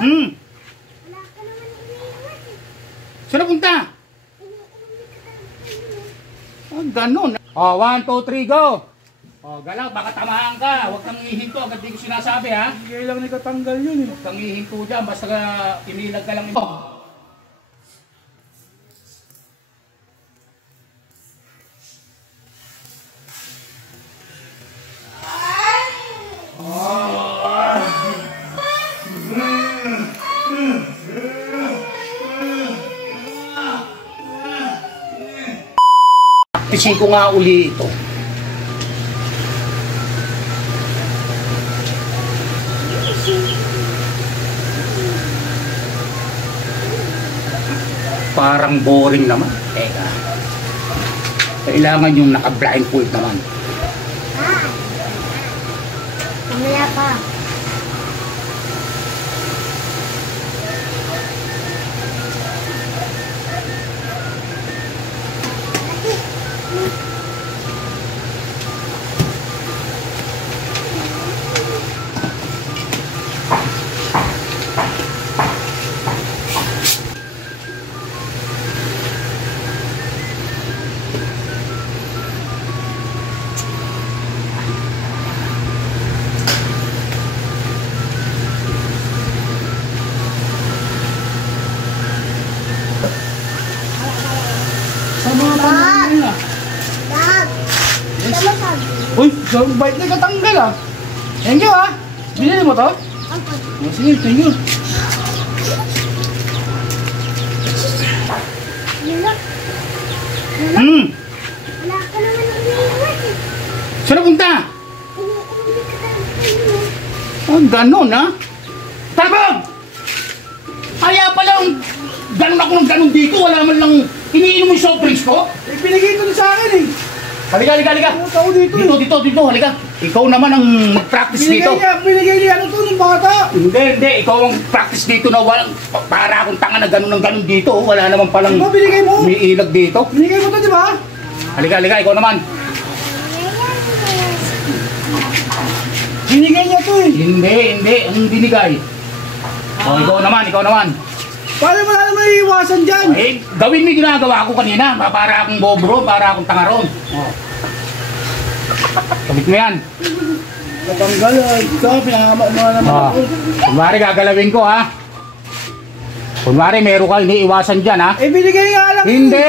Hmm. Saan punta? Oh, ganun. Oh, 1, 2, 3, go! Oh, galaw, baka tamaan ka. Huwag kang ihinto. Agad di ko sinasabi, ha? Hindi lang nakatanggal yun, eh. Huwag kang ihinto dyan. Basta inilag ka lang. Oh. Praktisin ko nga uli ito. Parang boring naman. Teka. Kailangan yung naka-blindfold naman. Mamaya pa. Uy, bait na katanggal, ah. Thank you, ah. Binili mo to? Oh, sige, thank you. Hmm. Wala ka naman iniiwas eh. Saan punta? Oh, ganun, ha? Tabang! Kaya pala, ganun ako ng ganun dito. Wala man lang iniinom yung soft drinks ko. Eh, binigay ko na sa akin, eh. Halika, halika, halika. Tao dito, Dito, halika. Ikaw naman ang mag-practice dito. Binigay niya ano to ng bata. Hindi. Ikaw ang practice dito na walang, para akong tanga na ganun ng ganun dito. Wala naman palang Diba binigay mo? may ilag dito. Binigay mo to, di ba? Halika, ikaw naman. Binigay niya to, eh. Hindi. Anong binigay? Oh, ikaw naman. Paano mo na naman iiwasan dyan? Eh, gawin mo yung ginagawa ko kanina. Para akong bobro, para akong tanga ron. Oh. Kabit mo yan. Natanggal, ikaw, pinangama mo naman ako. Kunwari gagalawin ko, ha? Kunwari meron ka iniiwasan dyan, ha? Eh, binigay nga lang. Hindi,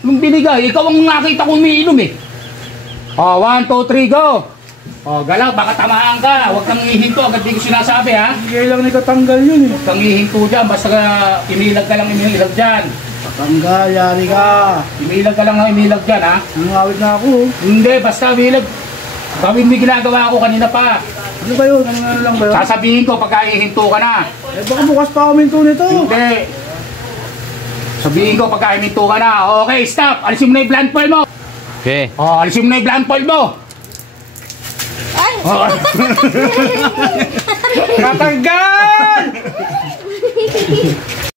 nung binigay, ikaw ang nakita ko umiinom, eh. Oh, 1, 2, 3, go! Oh, galaw, baka tamaan ka. Huwag kang ihinto, agad di ko sinasabi, ha? Binigay lang nakatanggal yun, eh. Huwag kang ihinto dyan, basta inilag ka lang inilag dyan. Natanggal, yari ka. Inilag ka lang inilag dyan, ha? Nangawit na ako. Hindi, basta inilag. Gawin mo yung ginagawa ko kanina pa. Ano ba yun? Ano lang ba yun? Sasabihin ko pagka ihinto ka na. Eh, baka bukas pa ako minto nito. Hindi. Sabihin ko pagka ihinto ka na. Okay, stop. Alisin mo na yung blindfold mo. Okay. Oh, alisin mo na yung blindfold mo. Ay! Oh. Katanggal!